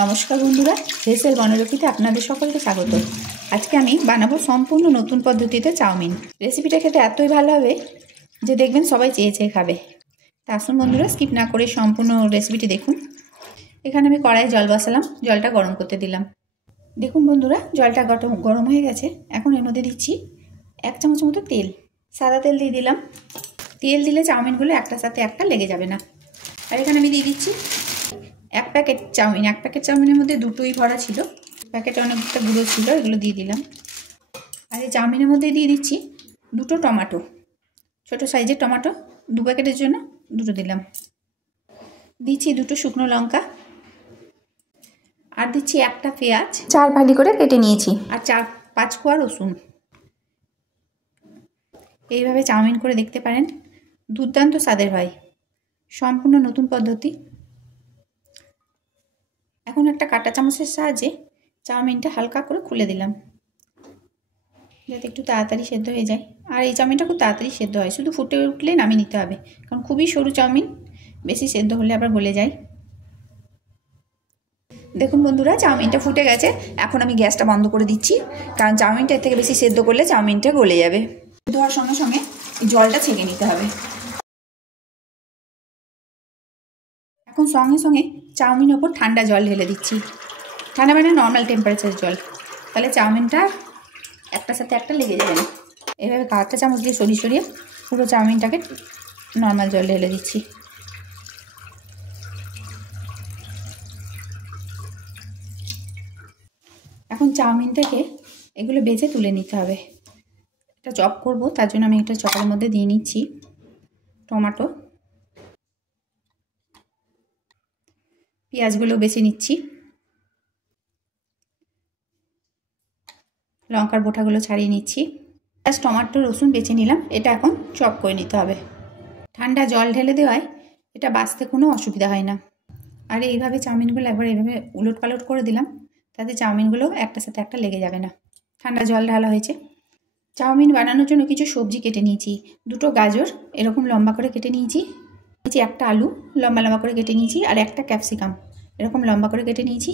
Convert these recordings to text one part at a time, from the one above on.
নমস্কার বন্ধুরা, হেসেল বনরক্ষীতে আপনাদের সকলকে স্বাগত। আজকে আমি বানাবো সম্পূর্ণ নতুন পদ্ধতিতে চাউমিন। রেসিপিটা খেতে এতই ভালো হবে যে দেখবেন সবাই চেয়ে চেয়ে খাবে। তা আসুন বন্ধুরা, স্কিপ না করে সম্পূর্ণ রেসিপিটি দেখুন। এখানে আমি কড়াইয়ে জল বসালাম, জলটা গরম করতে দিলাম। দেখুন বন্ধুরা, জলটা গরম হয়ে গেছে। এখন এর মধ্যে দিচ্ছি 1 চামচ মতো তেল, সাদা তেল দিয়ে দিলাম। তেল দিলে চাউমিনগুলো একটার সাথে একটা লেগে যাবে না। আর এখানে আমি দিয়ে দিচ্ছি 1 প্যাকেট চাউমিন। 1 প্যাকেট চাউমিনের মধ্যে দুটোই ভরা ছিল, প্যাকেটে অনেকটা গুঁড়ো ছিল, এগুলো দিয়ে দিলাম। আর এই চাউমিনের মধ্যে দিয়ে দিচ্ছি 2টো টমেটো, ছোটো সাইজের টমেটো, 2 প্যাকেটের জন্য 2টো দিলাম। দিচ্ছি 2টো শুকনো লঙ্কা, আর দিচ্ছি 1টা পেঁয়াজ 4 ফালি করে কেটে নিয়েছি, আর 4-5 কোয়া রসুন। এইভাবে চাউমিন করে দেখতে পারেন, দুর্দান্ত স্বাদের হয়। সম্পূর্ণ নতুন পদ্ধতি। এখন একটা কাঁটা চামচের সাহায্যে চাউমিনটা হালকা করে খুলে দিলাম, যাতে একটু তাড়াতাড়ি সেদ্ধ হয়ে যায়। আর এই চাউমিনটা খুব তাড়াতাড়ি সেদ্ধ হয়, শুধু ফুটে উঠলে নামিয়ে নিতে হবে, কারণ খুবই সরু চাউমিন, বেশি সেদ্ধ হলে আবার গলে যায়। দেখুন বন্ধুরা, চাউমিনটা ফুটে গেছে। এখন আমি গ্যাসটা বন্ধ করে দিচ্ছি, কারণ চাউমিনটা এর থেকে বেশি সেদ্ধ করলে চাউমিনটা গলে যাবে। সেদ্ধ হওয়ার সঙ্গে সঙ্গে জলটা ছেঁকে নিতে হবে। এখন সঙ্গে সঙ্গে চাউমিনের ওপর ঠান্ডা জল ঢেলে দিচ্ছি, ঠান্ডা মানে নর্মাল টেম্পারেচার জল, তাহলে চাউমিনটা একটার সাথে একটা লেগে যাবে না। এভাবে কাঁটা চামচ দিয়ে সরিয়ে সরিয়ে পুরো চাউমিনটাকে নর্মাল জল ঢেলে দিচ্ছি। এখন চাউমিন থেকে এগুলো বেছে তুলে নিতে হবে। এটা চপ করব, তার জন্য আমি একটা চপের মধ্যে দিয়ে নিচ্ছি টমেটো, পেঁয়াজগুলো বেছে নিচ্ছি, লঙ্কার বোঁটাগুলো ছাড়িয়ে নিচ্ছি, পেঁয়াজ টমেটো রসুন বেছে নিলাম। এটা এখন চপ করে নিতে হবে। ঠান্ডা জল ঢেলে দেওয়ায় এটা বাছতে কোনো অসুবিধা হয় না। আর এইভাবে চাউমিনগুলো একবার এইভাবে উলট পালট করে দিলাম, তাতে চাউমিনগুলো একটার সাথে একটা লেগে যাবে না। ঠান্ডা জল ঢালা হয়েছে। চাউমিন বানানোর জন্য কিছু সবজি কেটে নিয়েছি। 2টো গাজর এরকম লম্বা করে কেটে নিয়েছি, 1টা আলু লম্বা লম্বা করে কেটে নিয়েছি, আর 1টা ক্যাপসিকাম এরকম লম্বা করে কেটে নিয়েছি,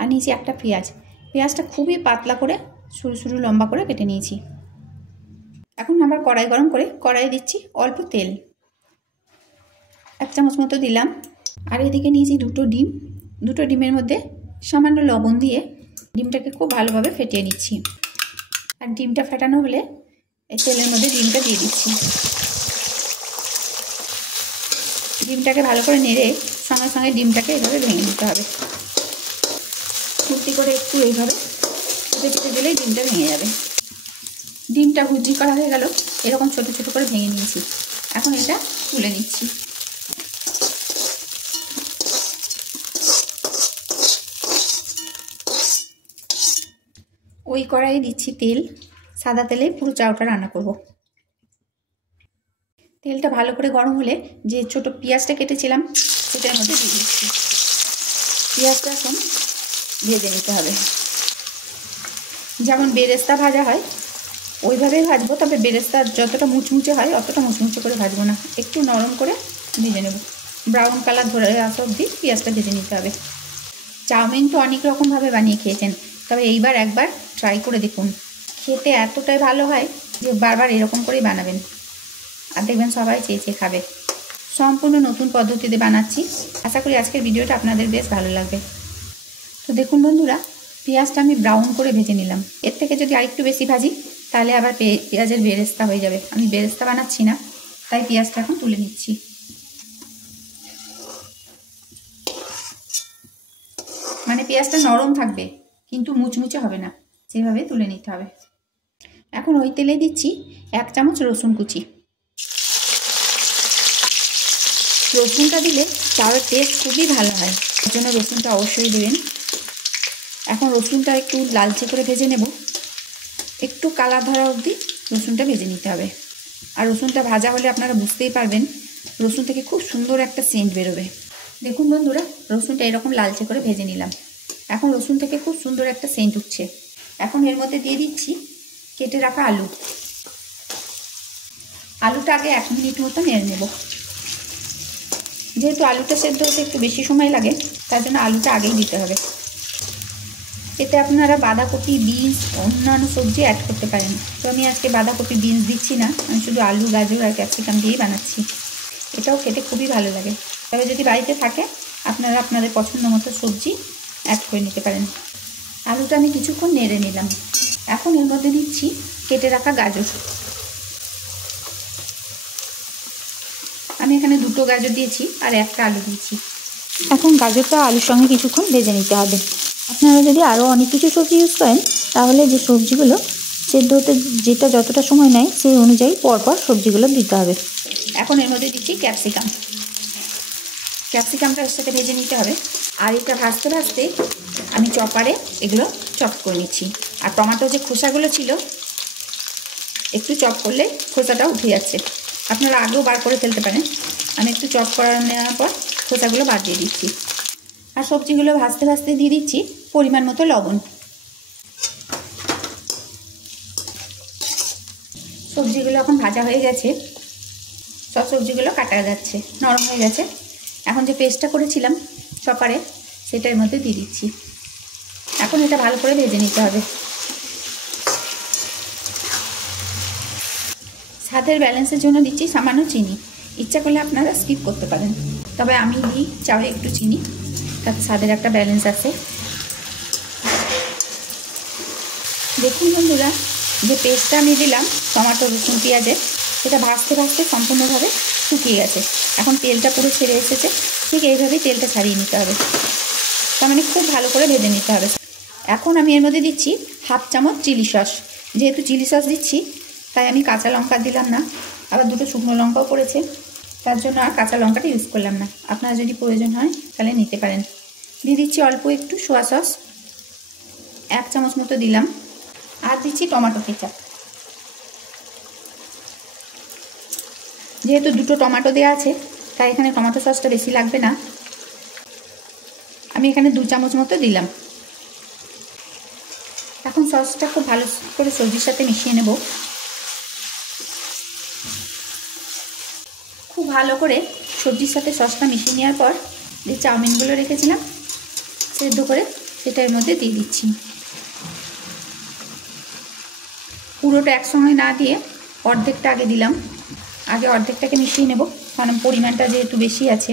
আর নিয়েছি 1টা পেঁয়াজ। পেঁয়াজটা খুবই পাতলা করে সরু সরু লম্বা করে কেটে নিয়েছি। এখন আবার কড়াই গরম করে কড়াইয়ে দিচ্ছি অল্প তেল, 1 চামচ মতো দিলাম। আর এদিকে নিয়েছি 2টো ডিম। 2টো ডিমের মধ্যে সামান্য লবণ দিয়ে ডিমটাকে খুব ভালোভাবে ফেটিয়ে নিচ্ছি। আর ডিমটা ফেটানো হলে এই তেলের মধ্যে ডিমটা দিয়ে দিচ্ছি। ডিমটাকে ভালো করে নেড়ে সঙ্গে সঙ্গে ডিমটাকে এইভাবে ভেঙে নিতে হবে। ফুর্তি করে একটু এইভাবে চেপে দিলেই ডিমটা ভেঙে যাবে। ডিমটা ভুজি করা হয়ে গেল, এরকম ছোট ছোট করে ভেঙে নিয়েছি। এখন এটা তুলে নিচ্ছি। ওই কড়াইয়ে দিচ্ছি তেল, সাদা তেলে পুরো চাউটা রান্না করব। তেলটা ভালো করে গরম হলে যে ছোট পেঁয়াজটা কেটেছিলাম সেটার মধ্যে দিয়ে দিচ্ছি। পেঁয়াজটা এখন ভেজে নিতে হবে, যেমন বেরেস্তা ভাজা হয় ওইভাবেই ভাজবো, তবে বেরেস্তা যতটা মুচমুচে হয় অতটা মুচমুচে করে ভাজবো না, একটু নরম করে ভেজে নেব। ব্রাউন কালার ধরে আসা অবধি পেঁয়াজটা ভেজে নিতে হবে। চাউমিন তো অনেক রকমভাবে বানিয়ে খেয়েছেন, তবে এইবার একবার ট্রাই করে দেখুন। খেতে এতটাই ভালো হয় যে বারবার এরকম করেই বানাবেন, আর দেখবেন সবাই চেয়ে চেয়ে খাবে। সম্পূর্ণ নতুন পদ্ধতিতে বানাচ্ছি। আশা করি আজকের ভিডিওটা আপনাদের বেশ ভালো লাগবে। তো দেখুন বন্ধুরা, পেঁয়াজটা আমি ব্রাউন করে ভেজে নিলাম। এর থেকে যদি আরেকটু বেশি ভাজি তাহলে আবার পেঁয়াজের বেরেস্তা হয়ে যাবে। আমি বেরেস্তা বানাচ্ছি না, তাই পেঁয়াজটা এখন তুলে নিচ্ছি। মানে পেঁয়াজটা নরম থাকবে কিন্তু মুচমুচে হবে না, সেভাবে তুলে নিতে হবে। এখন ওই তেলে দিচ্ছি 1 চামচ রসুন কুচি। রসুনটা দিলে চাউয়ের টেস্ট খুবই ভালো হয়, তার জন্য রসুনটা অবশ্যই দেবেন। এখন রসুনটা একটু লালচে করে ভেজে নেব, একটু কালার ধরা অবধি রসুনটা ভেজে নিতে হবে। আর রসুনটা ভাজা হলে আপনারা বুঝতেই পারবেন রসুন থেকে খুব সুন্দর একটা সেন্ট বেরোবে। দেখুন বন্ধুরা, রসুনটা এরকম লালচে করে ভেজে নিলাম। এখন রসুন থেকে খুব সুন্দর একটা সেন্ট উঠছে। এখন এর মধ্যে দিয়ে দিচ্ছি কেটে রাখা আলু। আলুটা আগে 1 মিনিট মতো নেড়ে নেব। যেহেতু আলুটা সেদ্ধ হতে একটু বেশি সময় লাগে, তার জন্য আলুটা আগেই দিতে হবে। এতে আপনারা বাঁধাকপি, বিনস, অন্যান্য সবজি অ্যাড করতে পারেন। তো আমি আজকে বাঁধাকপি, বিনস দিচ্ছি না, আমি শুধু আলু, গাজর আর ক্যাপসিকাম দিয়েই বানাচ্ছি। এটাও খেতে খুবই ভালো লাগে। তবে যদি বাড়িতে থাকে আপনারা আপনাদের পছন্দ মতো সবজি অ্যাড করে নিতে পারেন। আলুটা আমি কিছুক্ষণ নেড়ে নিলাম। এখন এর মধ্যে দিচ্ছি কেটে রাখা গাজর। আমি এখানে 2টো গাজর দিয়েছি আর 1টা আলু দিয়েছি। এখন গাজরটা আলুর সঙ্গে কিছুক্ষণ ভেজে নিতে হবে। আপনারা যদি আরও অনেক কিছু সবজি ইউজ করেন তাহলে যে সবজিগুলো সেদ্ধ হতে যেটা যতটা সময় নেয় সেই অনুযায়ী পরপর সবজিগুলো দিতে হবে। এখন এর মধ্যে দিচ্ছি ক্যাপসিকাম। ক্যাপসিকামটা এর সাথে ভেজে নিতে হবে। আর এটা ভাজতে ভাজতে আমি চপারে এগুলো চপ করে নিচ্ছি। আর টমেটোর যে খোসাগুলো ছিল একটু চপ করলে খোসাটা উঠে যাচ্ছে, আপনারা আগেও বার করে ফেলতে পারেন। আমি একটু চপ করে নেওয়ার পর খোসাগুলো বাদ দিয়ে দিচ্ছি। আর সবজিগুলো ভাজতে ভাজতে দিয়ে দিচ্ছি পরিমাণ মতো লবণ। সবজিগুলো এখন ভাজা হয়ে গেছে, সব সবজিগুলো কাটা যাচ্ছে, নরম হয়ে গেছে। এখন যে পেস্টটা করেছিলাম চপারে সেটা এর মধ্যে দিয়ে দিচ্ছি। এখন এটা ভালো করে ভেজে নিতে হবে। স্বাদের ব্যালেন্সের জন্য দিচ্ছি সামান্য চিনি। ইচ্ছা করলে আপনারা স্কিপ করতে পারেন, তবে আমি দিই চাও একটু চিনি, তাতে স্বাদের একটা ব্যালেন্স আছে। দেখুন বন্ধুরা, যে পেস্টটা আমি দিলাম টমেটো, রসুন, পেঁয়াজের, সেটা ভাজতে ভাজতে সম্পূর্ণভাবে শুকিয়ে গেছে। এখন তেলটা পুরো ছেড়ে এসেছে। ঠিক এইভাবেই তেলটা ছাড়িয়ে নিতে হবে, তার মানে খুব ভালো করে ভেজে নিতে হবে। এখন আমি এর মধ্যে দিচ্ছি 1/2 চামচ চিলি সস। যেহেতু চিলি সস দিচ্ছি তাই আমি কাঁচা লঙ্কা দিলাম না, আবার 2টো শুকনো লঙ্কাও পড়েছে, তার জন্য আর কাঁচা লঙ্কাটা ইউজ করলাম না। আপনারা যদি প্রয়োজন হয় তাহলে নিতে পারেন। দিয়ে দিচ্ছি অল্প একটু সোয়া সস, 1 চামচ মতো দিলাম। আর দিচ্ছি টমেটো কেচাপ। যেহেতু 2টো টমেটো দেওয়া আছে তাই এখানে টমেটো সসটা বেশি লাগবে না, আমি এখানে 2 চামচ মতো দিলাম। এখন সসটা খুব ভালো করে সবজির সাথে মিশিয়ে নেব। খুব ভালো করে সবজির সাথে সসটা মিশিয়ে নেওয়ার পর যে চাউমিনগুলো রেখেছিলাম সেদ্ধ করে সেটা এর মধ্যে দিয়ে দিচ্ছি। পুরোটা একসঙ্গে না দিয়ে অর্ধেকটা আগে দিলাম, আগে অর্ধেকটাকে মিশিয়ে নেব, কারণ পরিমাণটা যেহেতু বেশি আছে।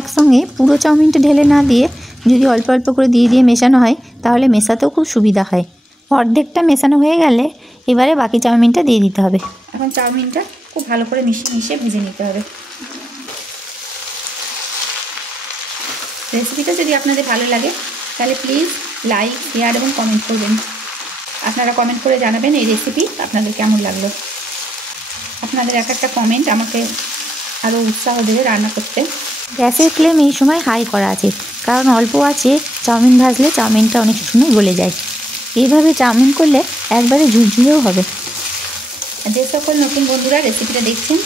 একসঙ্গে পুরো চাউমিনটা ঢেলে না দিয়ে যদি অল্প অল্প করে দিয়ে মেশানো হয় তাহলে মেশাতেও খুব সুবিধা হয়। অর্ধেকটা মেশানো হয়ে গেলে এবারে বাকি চাউমিনটা দিয়ে দিতে হবে। এখন চাউমিনটা খুব ভালো করে মিশিয়ে ভেজে নিতে হবে। রেসিপিটা যদি আপনাদের ভালো লাগে তাহলে প্লিজ লাইক, শেয়ার এবং কমেন্ট করবেন। আপনারা কমেন্ট করে জানাবেন এই রেসিপি আপনাদের কেমন লাগলো। আপনাদের একটা কমেন্ট আমাকে আরও উৎসাহ দেবে রান্না করতে। গ্যাসের ফ্লেম এই সময় হাই করা আছে, কারণ অল্প আছে চাউমিন ভাজলে চাউমিনটা অনেক সময় গলে যায়। এইভাবে চাউমিন করলে একবারে ঝুরঝুরেও হবে। যে সকল নতুন বন্ধুরা রেসিপিটা দেখছেন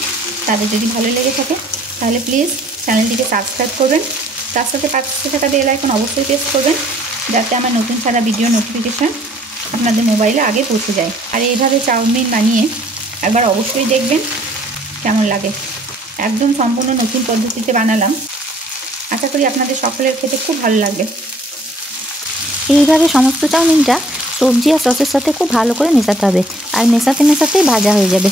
তাদের যদি ভালো লেগে থাকে তাহলে প্লিজ চ্যানেলটিকে সাবস্ক্রাইব করবেন, তার সাথে পাশে থাকা বেল আইকন অবশ্যই প্রেস করবেন, যাতে আমার নতুন ছাড়া ভিডিও নোটিফিকেশান আপনাদের মোবাইলে আগে পৌঁছে যায়। আর এইভাবে চাউমিন বানিয়ে একবার অবশ্যই দেখবেন কেমন লাগে। একদম সম্পূর্ণ নতুন পদ্ধতিতে বানালাম, আশা করি আপনাদের সকলের খেতে খুব ভালো লাগবে। এইভাবে সমস্ত চাউমিনটা সবজি আর সসের সাথে খুব ভালো করে মেশাতে হবে, আর মেশাতেই ভাজা হয়ে যাবে।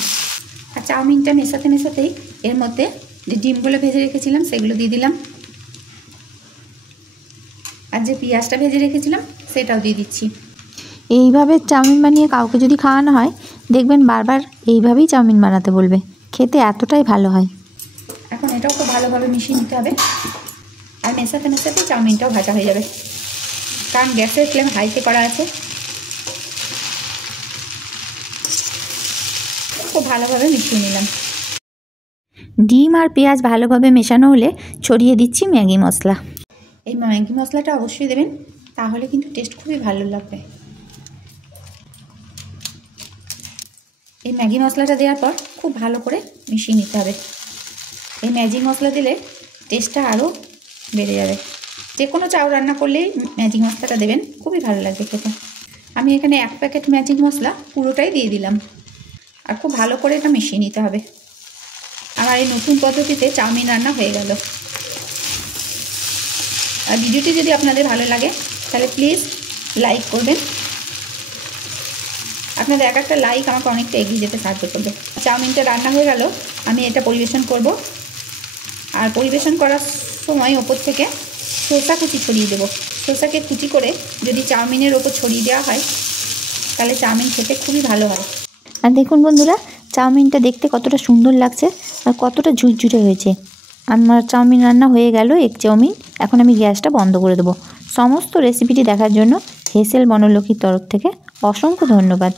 আর চাউমিনটা মেশাতেই এর মধ্যে যে ডিমগুলো ভেজে রেখেছিলাম সেগুলো দিয়ে দিলাম, আর যে পেঁয়াজটা ভেজে রেখেছিলাম সেটাও দিয়ে দিচ্ছি। এইভাবে চাউমিন বানিয়ে কাউকে যদি খাওয়ানো হয় দেখবেন বারবার এইভাবেই চাউমিন বানাতে বলবে, খেতে এতটাই ভালো হয়। এখন এটাও খুব ভালোভাবে মিশিয়ে নিতে হবে, আর মেশাতে চাউমিনটাও ভাজা হয়ে যাবে, কারণ গ্যাসের ফ্লেম হাইতে করা আছে। খুব ভালোভাবে মিশিয়ে নিলাম। ডিম আর পেঁয়াজ ভালোভাবে মেশানো হলে ছড়িয়ে দিচ্ছি ম্যাগি মশলা। এই ম্যাগি মশলাটা অবশ্যই দেবেন, তাহলে কিন্তু টেস্ট খুবই ভালো লাগবে। এই ম্যাগি মশলাটা দেওয়ার পর খুব ভালো করে মিশিয়ে নিতে হবে। এই ম্যাজিক মশলা দিলে টেস্টটা আরও বেড়ে যাবে। যে কোনো চাউ রান্না করলেই ম্যাজিক মশলাটা দেবেন, খুবই ভালো লাগবে খেতে। আমি এখানে 1 প্যাকেট ম্যাজিক মশলা পুরোটাই দিয়ে দিলাম, আর খুব ভালো করে এটা মিশিয়ে নিতে হবে। আমার এই নতুন পদ্ধতিতে চাউমিন রান্না হয়ে গেল। আর ভিডিওটি যদি আপনাদের ভালো লাগে তাহলে প্লিজ লাইক করবেন। আপনাদের এক একটা লাইক আমাকে অনেকটা এগিয়ে যেতে সাহায্য করবে। চাউমিনটা রান্না হয়ে গেল, আমি এটা পরিবেশন করব। আর পরিবেশন করার সময় ওপর থেকে শসা কুচি ছড়িয়ে দেবো। শসাকে কুচি করে যদি চাউমিনের ওপর ছড়িয়ে দেওয়া হয় তাহলে চাউমিন খেতে খুবই ভালো হয়। আর দেখুন বন্ধুরা, চাউমিনটা দেখতে কতটা সুন্দর লাগছে আর কতটা ঝুরঝুরে হয়েছে। আমার চাউমিন রান্না হয়ে গেল, এগ চাউমিন। এখন আমি গ্যাসটা বন্ধ করে দেবো। সমস্ত রেসিপিটি দেখার জন্য হেসেল বনলক্ষ্মীর তরফ থেকে অসংখ্য ধন্যবাদ।